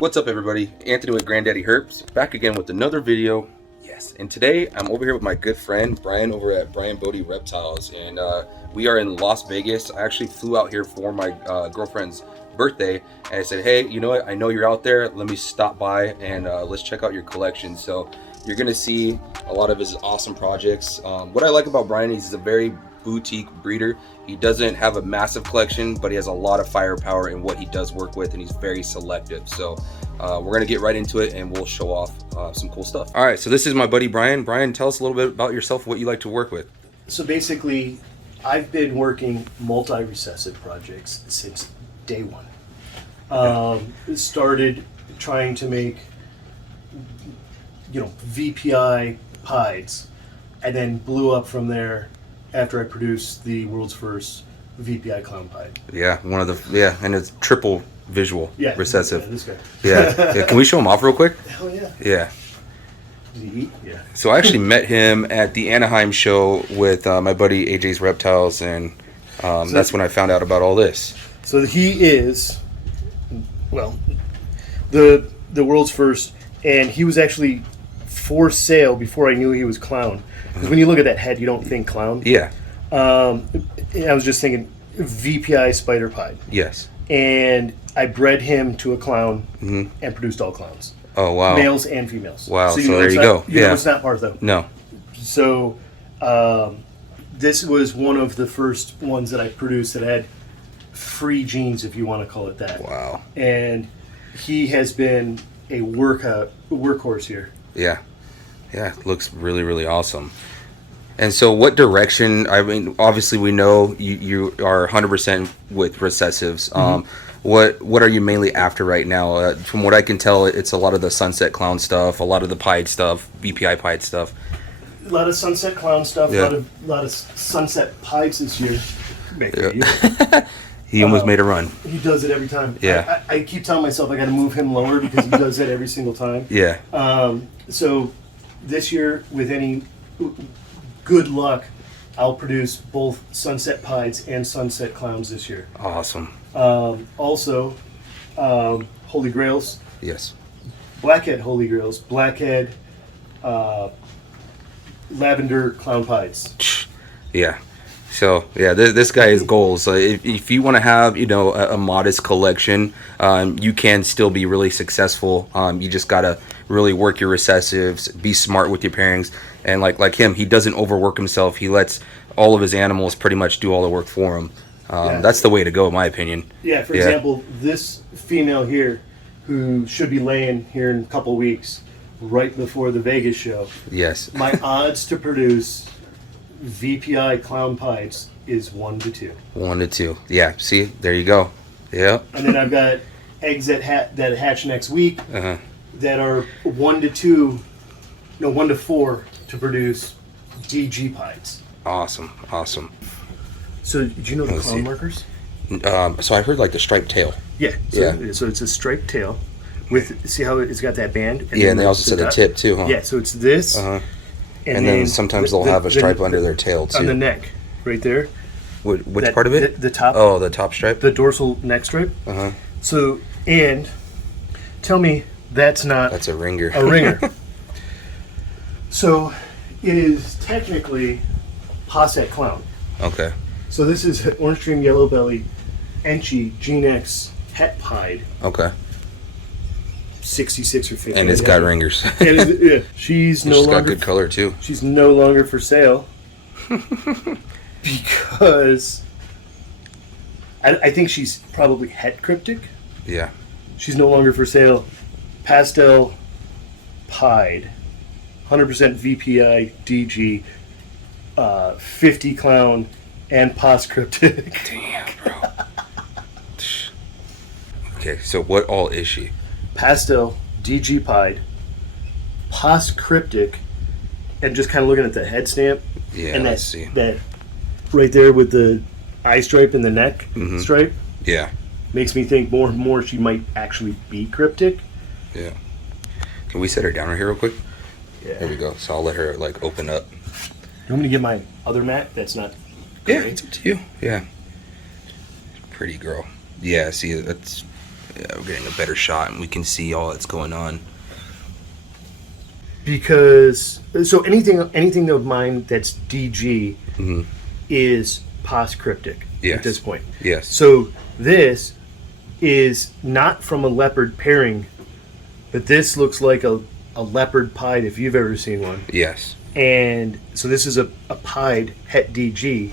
What's up, everybody? Anthony with grand.daddy.herps, back again with another video. Yes, and today I'm over here with my good friend Brian over at Bode Reptiles, and we are in Las Vegas. I actually flew out here for my girlfriend's birthday, and I said, hey, you know what, I know you're out there, let me stop by and let's check out your collection. So you're gonna see a lot of his awesome projects. What I like about Brian is he's a very boutique breeder. He doesn't have a massive collection, but he has a lot of firepower in what he does work with, and he's very selective. So we're gonna get right into it and we'll show off some cool stuff. All right, so this is my buddy Brian. Brian, tell us a little bit about yourself, what you like to work with. So basically, I've been working multi-recessive projects since day one. Started trying to make, VPI pieds, and then blew up from there after I produced the world's first VPI clown pied. Yeah, and it's triple visual recessive. Yeah, this guy. Yeah. Can we show him off real quick? Hell yeah. Yeah. Did he eat? Yeah. So I actually met him at the Anaheim show with my buddy AJ's Reptiles, and that's when I found out about all this. So he is, the world's first, and he was actually for sale before I knew he was clown. Because when you look at that head, you don't think clown. Yeah. I was just thinking VPI spider pied. Yes. And I bred him to a clown and produced all clowns. Oh, wow. Males and females. Wow, so there you go. You know it's not Partho. No. So this was one of the first ones that I produced that had free genes, if you want to call it that. Wow. And he has been a workhorse here. Yeah. Yeah, it looks really, really awesome. And so what direction, I mean, obviously we know you are 100% with recessives. What are you mainly after right now? From what I can tell, it's a lot of the sunset clown stuff, a lot of the pied stuff, VPI pied stuff. A lot of sunset clown stuff, yeah. a lot of sunset pieds this year. Yeah. He almost made a run. He does it every time. Yeah. I keep telling myself I got to move him lower because he does that every single time. Yeah. So this year, with any good luck, I'll produce both sunset pieds and sunset clowns this year. Awesome. Also, Holy Grails. Yes. Blackhead Holy Grails. Blackhead lavender clown pieds. Yeah. So yeah, this guy is goals. So if you want to have a modest collection, you can still be really successful. You just gotta really work your recessives, be smart with your pairings, and like him, he doesn't overwork himself. He lets all of his animals pretty much do all the work for him. That's the way to go, in my opinion. Yeah. For example, this female here, who should be laying here in a couple weeks, right before the Vegas show. Yes. My odds to produce VPI clown pieds is 1 to 2. 1 to 2. Yeah. See, there you go. Yeah. And then I've got eggs that hatch next week that are 1 to 4 to produce DG pieds. Awesome. So did you know the clown markers? So I heard like the striped tail. Yeah. So it's a striped tail with, see how it's got that band? And they also said a tip too, huh? Yeah. So it's this. And then sometimes they'll have a stripe under their tail too. On the neck, right there. Which part of it? The top. Oh, the top stripe? The dorsal neck stripe. So, and tell me that's not... That's a ringer. A ringer. So, it is technically Posset clown. Okay. So this is Orange Stream Yellow Belly Enchi Gene X Het Pied. Okay. 66 or 50. And it's got ringers. She's no longer. She's got good color too. She's no longer for sale because I think she's probably het cryptic. Yeah. She's no longer for sale. Pastel pied, 100% VPI DG, 50 clown, and pos cryptic. Damn, bro. Okay, so what all is she? Pastel, DG pied, pos cryptic, and just kind of looking at the head stamp. Yeah, and let's see. That right there with the eye stripe and the neck stripe. Yeah. Makes me think more and more she might actually be cryptic. Yeah. Can we set her down right here real quick? Yeah. There we go. So I'll let her open up. You want me to get my other mat that's not Yeah, it's up to you. Yeah. Pretty girl. Yeah, see, that's Yeah, we're getting a better shot, and we can see all that's going on. Because so anything of mine that's DG is pos cryptic at this point. Yes. So this is not from a leopard pairing, but this looks like a leopard pied if you've ever seen one. Yes. And so this is a pied het DG,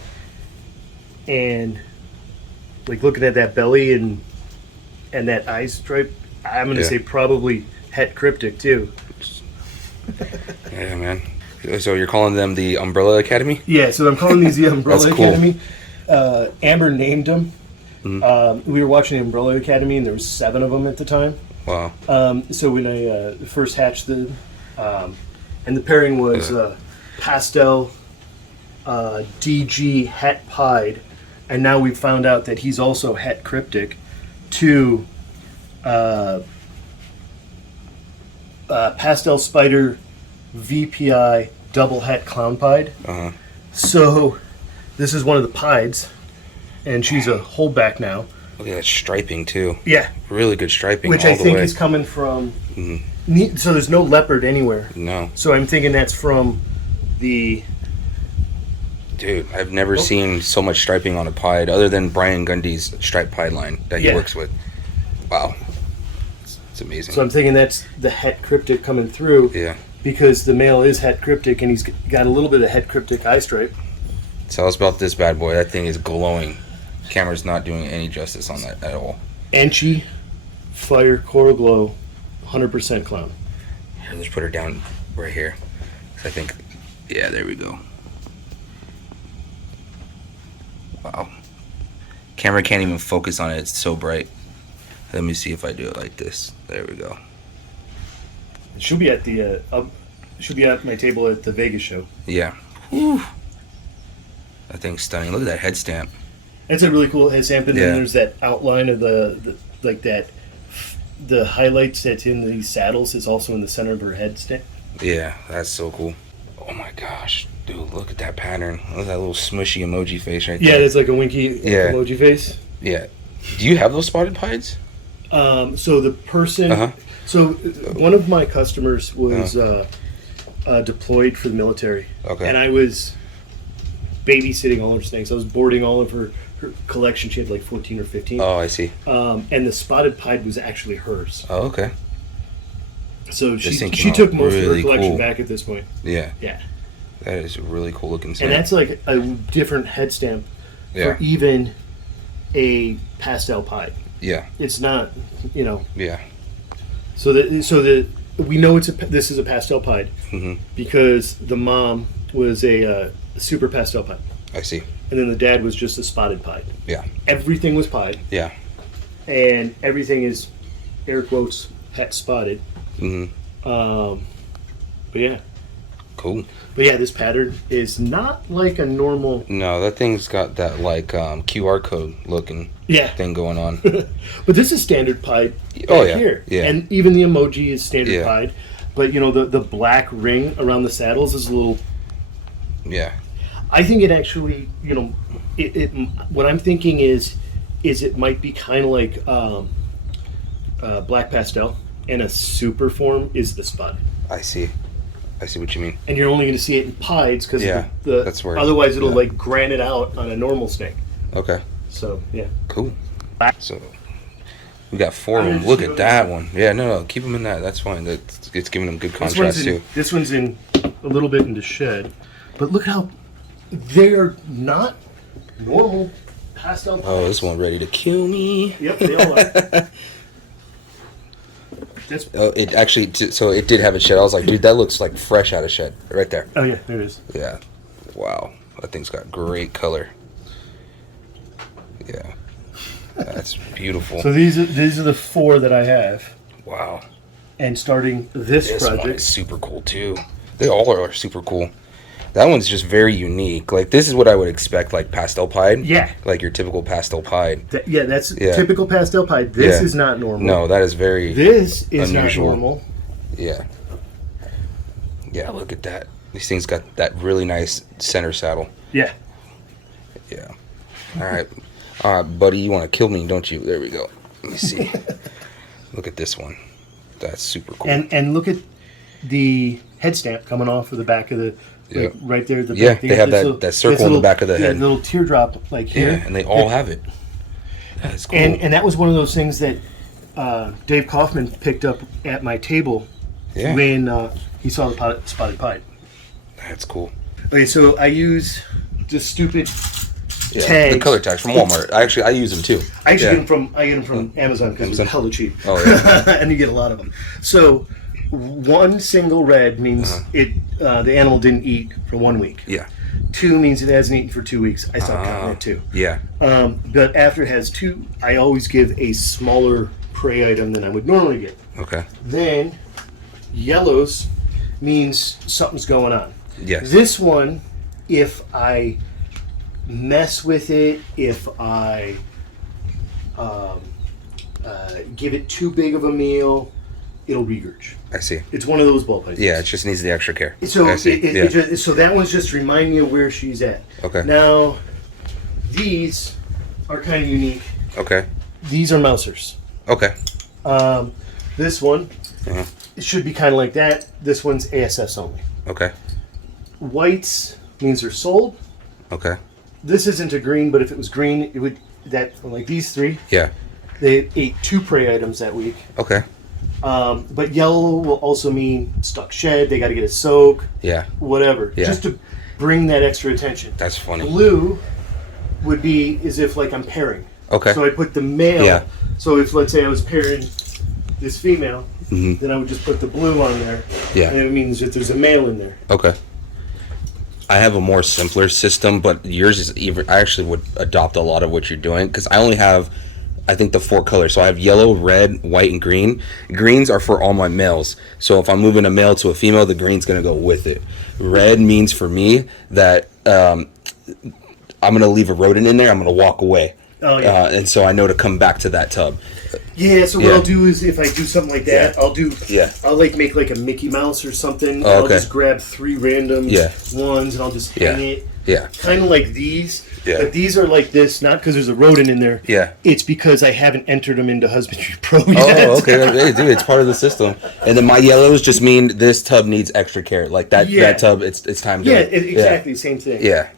and like looking at that belly and that eye stripe, I'm gonna say probably het cryptic too. Yeah, man. So you're calling them the Umbrella Academy? Yeah, so I'm calling these the Umbrella That's cool. Academy. Amber named them. We were watching the Umbrella Academy, and there was 7 of them at the time. Wow. So when I first hatched the, and the pairing was pastel, DG het pied, and now we've found out that he's also het cryptic, to pastel spider VPI double het clown pied. So this is one of the pieds, and she's a holdback now. Look at that striping too. Yeah, Really good striping. which all I the think way. is coming from. So there's no leopard anywhere. No. So I'm thinking that's from the. Dude, I've never seen so much striping on a pied other than Brian Gundy's striped pied line that he works with. Wow. It's amazing. So I'm thinking that's the het cryptic coming through. Yeah. Because the male is het cryptic, and he's got a little bit of het cryptic eye stripe. Tell us about this bad boy. That thing is glowing. Camera's not doing any justice on that at all. Enchi, fire, coral glow, 100% clown. Here, let's put her down right here. I think, yeah, there we go. Wow. Camera can't even focus on it. It's so bright. Let me see if I do it like this. There we go. She'll be at the. She'll be at my table at the Vegas show. Yeah. Whew. That thing's stunning. Look at that head stamp. That's a really cool head stamp, and Yeah. then there's that outline of the like that. The highlights that's in these saddles is also in the center of her head stamp. Yeah, that's so cool. Oh my gosh. Dude, look at that pattern. Look at that little smushy emoji face right there. Yeah, it's like a winky emoji face. Yeah. Do you have those spotted pieds? So the person, so one of my customers was deployed for the military. Okay. And I was babysitting all her snakes. I was boarding all of her collection. She had like 14 or 15. Oh, I see. And the spotted pied was actually hers. Oh, okay. So This thing she came took out most of her really collection cool. back at this point. Yeah. Yeah. That is a really cool looking snake. And that's like a different head stamp Yeah. for even a pastel pied. Yeah. It's not, Yeah. So we know this is a pastel pied because the mom was a super pastel pied, I see. and then the dad was just a spotted pied. Yeah. Everything was pied, Yeah. and everything is air quotes het spotted. But yeah, Cool. but yeah, this pattern is not like a normal. No, that thing's got that like QR code looking thing going on. But this is standard pied Oh, back yeah. here, Yeah. and even the emoji is standard Yeah. pied. But the black ring around the saddles is a little. Yeah. I think it actually, what I'm thinking is it might be kind of like black pastel, and a super form is the spot. I see what you mean. And you're only going to see it in pieds because that's where otherwise it'll like granite out on a normal snake. Okay. So yeah. Cool. So we got 4 of them. Look at that one. Yeah, no, keep them in that. That's fine. It's giving them good contrast too. This one's in a little bit into shed, but look how they're not normal pastel pieds. Oh, this one ready to kill me. Yep, they all are. Oh, it actually, so it did have a shed. I was like, dude, that looks like fresh out of shed. Right there. Oh yeah, there it is. Yeah. Wow. That thing's got great color. Yeah. That's beautiful. So these are the 4 that I have. Wow. And starting this This one project. is super cool too. They all are super cool. That one's just very unique. Like, this is what I would expect, like pastel pied. Yeah. Like your typical pastel pied. That's typical pastel pied. This is not normal. No, that is very This is unusual. not normal. Yeah. Yeah, look at that. These things got that really nice center saddle. Yeah. Yeah. All right. Buddy, you want to kill me, don't you? There we go. Let me see. Look at this one. That's super cool. And look at the head stamp coming off of the back of the, like, right there. The yeah, back. they have that circle in the back of the head. Little teardrop like here. Yeah, and they all have it. That's cool. And that was one of those things that Dave Kaufman picked up at my table when he saw the spotted pied. That's cool. Okay, so I use just stupid tags. The color tags from Walmart. I use them too. I actually get them from Amazon because they're hella cheap. Oh yeah, and you get a lot of them. So one single red means the animal didn't eat for 1 week. Yeah. 2 means it hasn't eaten for 2 weeks. I stopped counting at 2. Yeah. But after it has 2, I always give a smaller prey item than I would normally get. Okay. Then yellows means something's going on. Yes. This one, if I mess with it, if I give it too big of a meal, it'll regurge. I see. It's one of those ball pythons. Yeah, it just needs the extra care. So I see. so that one's just to remind me of where she's at. Okay. Now, these are kind of unique. Okay. These are mousers. Okay. This one, it should be kind of like that. This one's ASS only. Okay. Whites means they're sold. Okay. This isn't a green, but if it was green, it would, that, like these 3. Yeah. They ate 2 prey items that week. Okay. But yellow will also mean stuck shed. They got to get a soak. Yeah. Whatever. Yeah. Just to bring that extra attention. That's funny. Blue would be as if like I'm pairing. Okay. So I put the male. Yeah. So if, let's say, I was pairing this female, then I would just put the blue on there. Yeah. And it means that there's a male in there. Okay. I have a more simpler system, but yours is even. I actually would adopt a lot of what you're doing because I only have, I think, the 4 colors. So I have yellow, red, white, and green. Greens are for all my males. So if I'm moving a male to a female, the green's going to go with it. Red means for me that I'm going to leave a rodent in there. I'm going to walk away. Oh, yeah. And so I know to come back to that tub. Yeah, so what I'll do is if I do something like that, I'll like make like a Mickey Mouse or something. Oh, I'll just grab 3 random ones and I'll just hang it. Yeah. Kind of like these. Yeah. But these are like this, not because there's a rodent in there. Yeah. It's because I haven't entered them into Husbandry Pro yet. Oh, okay. Hey, dude, it's part of the system. And then my yellows just mean this tub needs extra care. Like that tub, it's time to... Yeah, exactly. Same thing. Yeah.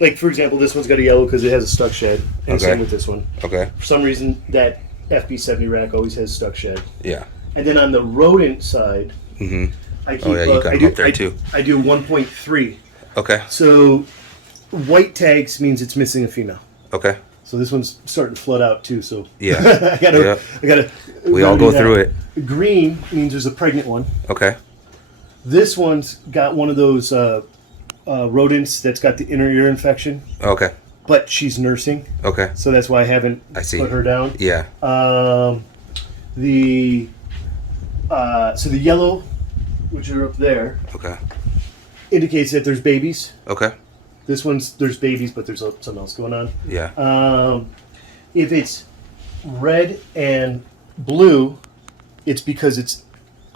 Like, for example, this one's got a yellow because it has a stuck shed. And Okay. same with this one. Okay. For some reason, that FB70 rack always has stuck shed. Yeah. And then on the rodent side, I keep, Oh, yeah, you got them up there, too. I do 1.3. Okay. So white tags means it's missing a female. Okay. So this one's starting to flood out too. So Yeah. I gotta. We all go through it. Green means there's a pregnant one. Okay. This one's got one of those rodents that's got the inner ear infection. Okay. But she's nursing. Okay. So that's why I haven't put her down. Yeah. So the yellow, which are up there, Okay. indicates that there's babies. Okay. This one's there's babies, but there's something else going on. Yeah. If it's red and blue, it's because it's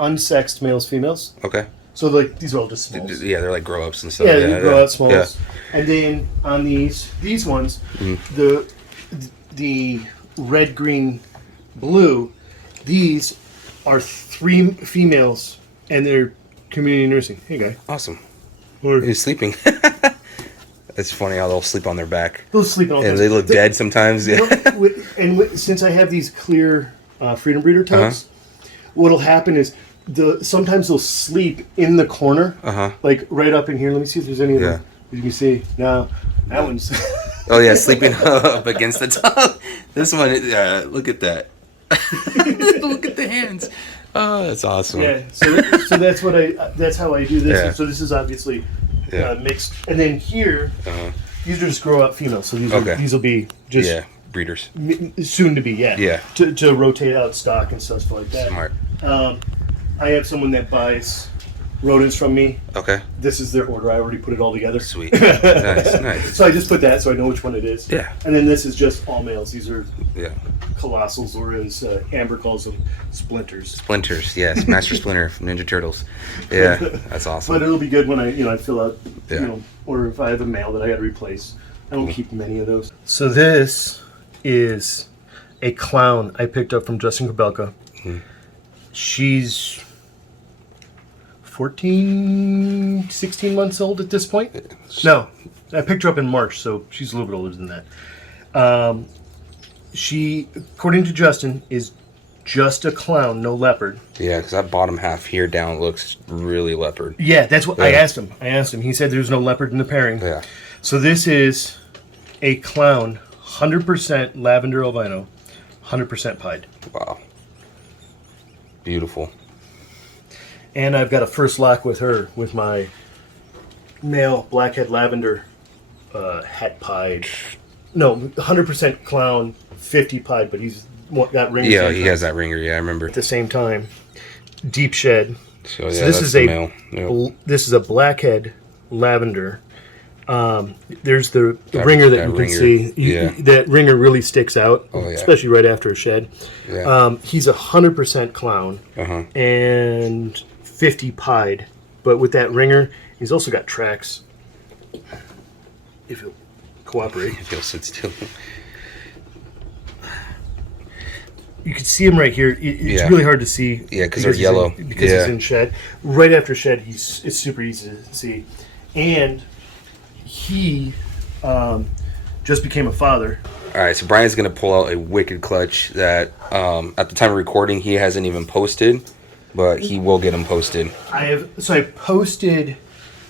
unsexed males, females. Okay. So like these are all just smalls. Yeah, they're like grow ups and stuff. Yeah, they grow out smalls. Yeah. And then on these ones, the red, green, blue, these are 3 females, and they're community nursing. Hey, guy. Awesome. Or He's sleeping. It's funny how they'll sleep on their back. they'll sleep on. And they look dead sometimes. Yeah. Since I have these clear freedom breeder tubs, what'll happen is sometimes they'll sleep in the corner, like right up in here. Let me see if there's any of them. You can see now. That one's. Oh yeah, sleeping up against the top. This one, look at that. Look at the hands. Oh, that's awesome. Yeah. So that's what that's how I do this. Yeah. So this is obviously mixed, and then here these are just grow up females. So these will be just breeders. Soon to be Yeah. to rotate out stock and stuff like that. Smart. I have someone that buys rodents from me. Okay. This is their order. I already put it all together. Sweet. Nice. So I just put that so I know which one it is. Yeah. And then this is just all males. These are colossals, or as Amber calls them, splinters. Splinters, yes. Master Splinter from Ninja Turtles. Yeah, that's awesome. But it'll be good when I fill out, or if I have a male that I got to replace. I don't keep many of those. So this is a clown I picked up from Justin Kobelka. She's 14, 16 months old at this point. No, I picked her up in March, so she's a little bit older than that. She, according to Justin, is just a clown, no leopard. Yeah, because that bottom half here down looks really leopard. Yeah, that's what I asked him. He said there's no leopard in the pairing. Yeah. So this is a clown, 100% lavender albino, 100% pied. Wow. Beautiful. And I've got a first lock with her, with my male blackhead lavender het pied. No, 100% clown, 50 pied, but he's got rings. Yeah, he has that ringer. Yeah, I remember. At the same time, deep shed. So yeah, this that's is the a male. Yep. This is a blackhead lavender. There's the ringer that you can see. That ringer really sticks out, especially right after a shed. Yeah. He's 100% clown and 50 pied, but with that ringer, he's also got tracks. If he'll cooperate, if he'll sit still. You can see him right here. It's really hard to see. Yeah, because they're yellow. Because he's in shed. Right after shed, it's super easy to see. And he just became a father. All right, so Brian's going to pull out a wicked clutch that at the time of recording, he hasn't even posted, but he will get them posted. I posted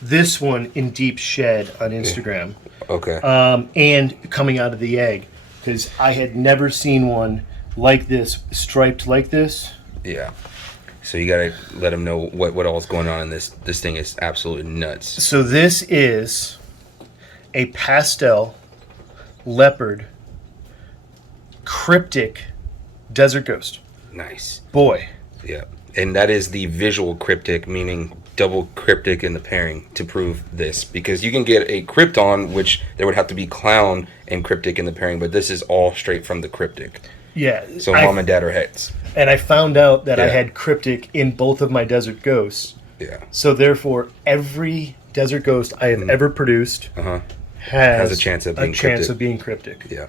this one in deep shed on Instagram. Okay. And coming out of the egg, because I had never seen one like this, striped like this. Yeah. So you gotta let them know what all's going on in this. This thing is absolutely nuts. So this is a pastel leopard cryptic desert ghost. Nice. Boy. Yeah. And that is the visual cryptic, meaning double cryptic in the pairing to prove this. Because you can get a krypton, which there would have to be clown and cryptic in the pairing, but this is all straight from the cryptic. Yeah. So mom and dad are hets. And I found out that I had cryptic in both of my desert ghosts. Yeah. So therefore, every desert ghost I have ever produced has a chance of being cryptic. Yeah.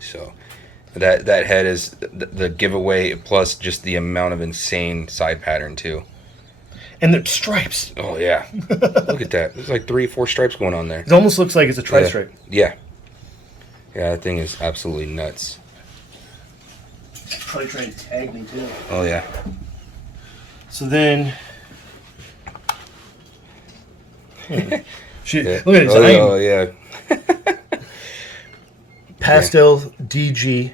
So that head is the giveaway, plus just the amount of insane side pattern too. And the stripes. Oh yeah. Look at that. There's like 3 or 4 stripes going on there. It almost looks like it's a tri-stripe. Yeah. Yeah, that thing is absolutely nuts. Probably trying to tag me too. Oh yeah. So then, look at his eye. Oh yeah. Pastel DG.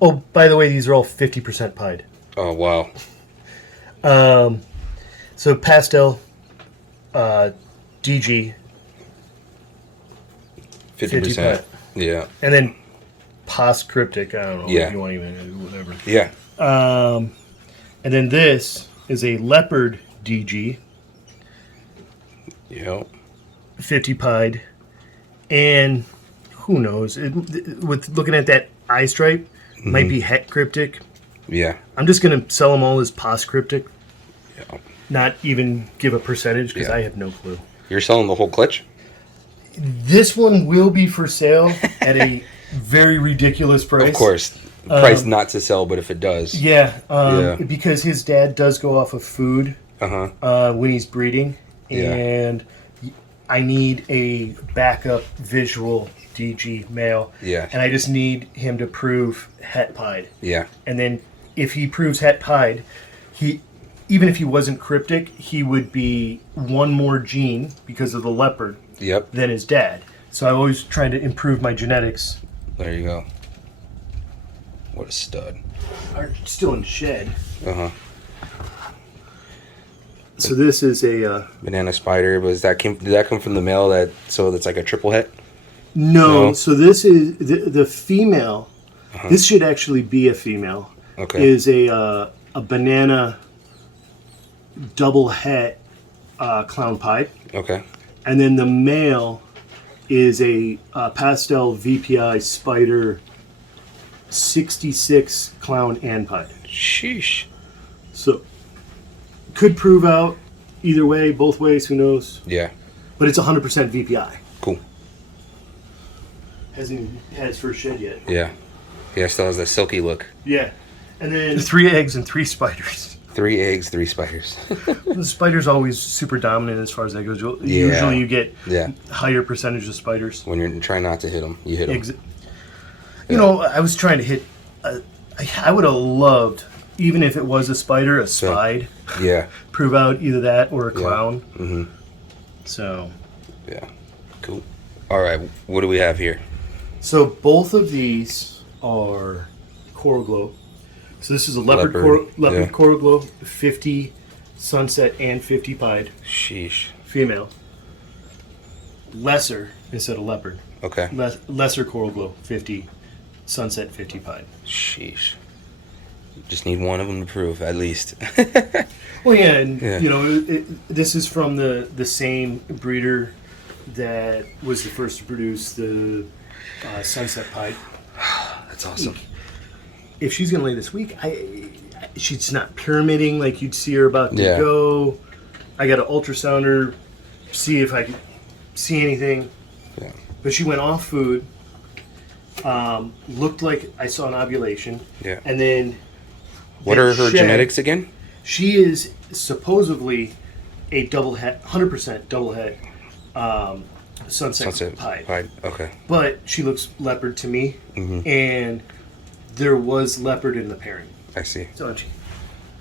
Oh, by the way, these are all 50% pied. Oh wow. So pastel DG. 50%. Yeah. And then post cryptic. I don't know. If you want even whatever. Yeah. And then this is a leopard DG. Yep. 50 pied. And who knows? With looking at that eye stripe, might be het cryptic. Yeah. I'm just going to sell them all as post cryptic. Yeah. Not even give a percentage because I have no clue. You're selling the whole clutch? This one will be for sale at a very ridiculous price. Of course. Price not to sell, but if it does. Yeah, because his dad does go off of food when he's breeding. And I need a backup visual DG male. Yeah. And I just need him to prove het pied. Yeah. And then if he proves het pied, even if he wasn't cryptic, he would be one more gene because of the leopard than his dad. So I'm always trying to improve my genetics. There you go. What a stud. Are still in shed. Uh-huh. So this is a banana spider. Did that come from the male that's like a triple het? No. So this is the female. This should actually be a female. Okay. Is a banana double het clown pied. Okay. And then the male is a pastel VPI spider 66 clown and pied. Sheesh. So could prove out either way, both ways, who knows? Yeah. But it's 100% VPI. Cool. Hasn't even had his first shed yet. Yeah. Yeah, still has that silky look. Yeah. And then 3 eggs and 3 spiders. 3 eggs, 3 spiders. The spider's always super dominant as far as that goes. Usually you get higher percentage of spiders. When you're trying not to hit them, you hit them. You know, I was trying to hit... I would have loved, even if it was a spider, a spide. Yeah. Prove out either that or a clown. Mm-hmm. So... Yeah. Cool. All right, what do we have here? So both of these are Coral Glow. So this is a leopard Coral Glow, 50 sunset and 50 pied. Sheesh. Female. Lesser instead of leopard. Okay. Lesser Coral Glow, 50 sunset, 50 pied. Sheesh. Just need one of them to prove, at least. Well, yeah, and you know, this is from the same breeder that was the first to produce the sunset pied. That's awesome. If she's gonna lay this week, she's not pyramiding like you'd see her about to go. I got to ultrasound her, see if I can see anything. Yeah. But she went off food. Looked like I saw an ovulation. Yeah. And then. What are her genetics again? She is supposedly a double head, 100% double head. Sunset pied. Okay. But she looks leopard to me, and there was leopard in the pairing. I see. So Enchi.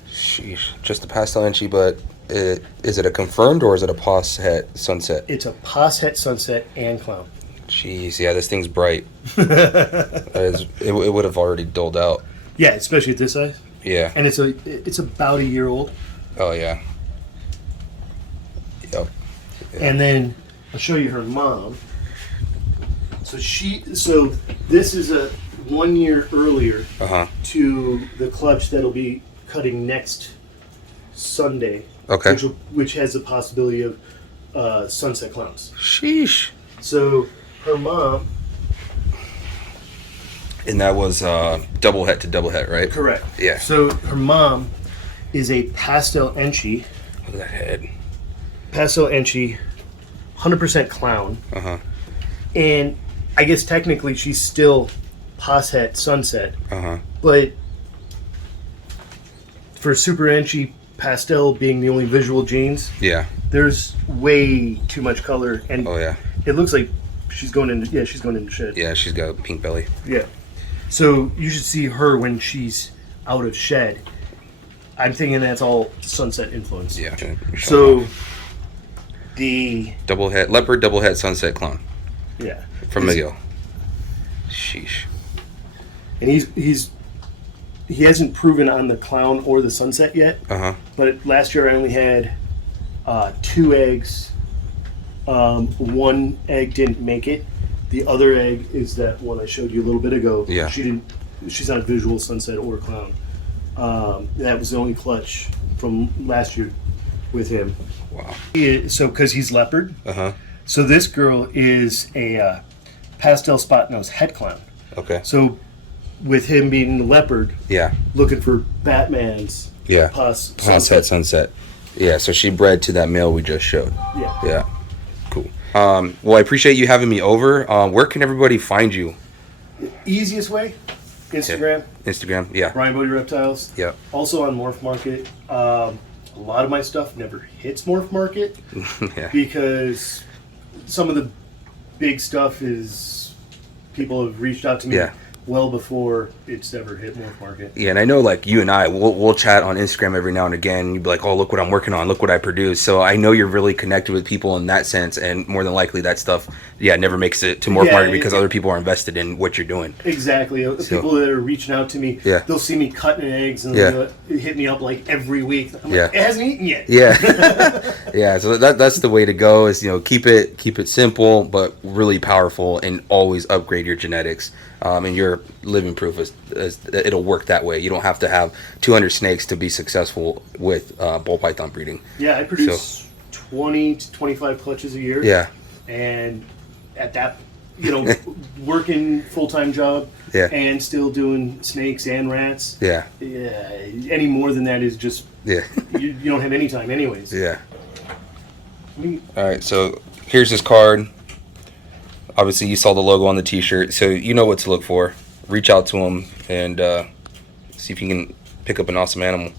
Sheesh. Just a pastel Enchi, but is it a confirmed or is it a pos het sunset? It's a pos het sunset and clown. Jeez, yeah, this thing's bright. It would have already dulled out. Yeah, especially at this size. Yeah. And it's about a year old. Oh yeah. Yep. Yeah. And then I'll show you her mom. So this is a 1 year earlier to the clutch that'll be cutting next Sunday. Okay. Which has the possibility of sunset clowns. Sheesh. So her mom. And that was double het to double het, right? Correct. Yeah. So her mom is a pastel Enchi. Look at that head. Pastel Enchi, 100% clown. And I guess technically she's still pos het sunset. But for Super Enchi pastel being the only visual genes, there's way too much color, and it looks like she's going into shed. Yeah, she's got a pink belly. Yeah. So you should see her when she's out of shed. I'm thinking that's all sunset influence. Yeah. So the double het leopard, double het sunset clown. Yeah. From Miguel. Sheesh. And he hasn't proven on the clown or the sunset yet. But last year I only had 2 eggs. 1 egg didn't make it. The other egg is that one I showed you a little bit ago. Yeah. She's not visual sunset or clown. That was the only clutch from last year with him. Wow. So because he's leopard. So this girl is a pastel spot nose het clown. Okay. So with him being leopard. Looking for Batman's. Pos het sunset. Yeah. So she bred to that male we just showed. Yeah. Cool. Well, I appreciate you having me over. Where can everybody find you? Easiest way, Instagram. Instagram, yeah. Bode Reptiles. Yeah. Also on Morph Market. A lot of my stuff never hits Morph Market because some of the big stuff is people have reached out to me well before it's ever hit Morph Market. Yeah, and I know like you and I, we'll chat on Instagram every now and again. And you'd be like, oh, look what I'm working on. Look what I produce. So I know you're really connected with people in that sense. And more than likely that stuff, never makes it to Morph Market because other people are invested in what you're doing. Exactly. People that are reaching out to me, they'll see me cutting eggs and they'll hit me up like every week. I'm like, it hasn't eaten yet. Yeah. So that's the way to go is, keep it simple, but really powerful and always upgrade your genetics. And you're living proof as it'll work that way. You don't have to have 200 snakes to be successful with ball python breeding. Yeah, I produce 20 to 25 clutches a year. Yeah. And at that, working full-time job and still doing snakes and rats. Yeah. Any more than that is just, you don't have any time anyways. Yeah. All right, so here's this card. Obviously, you saw the logo on the T-shirt, so you know what to look for. reach out to him and see if you can pick up an awesome animal.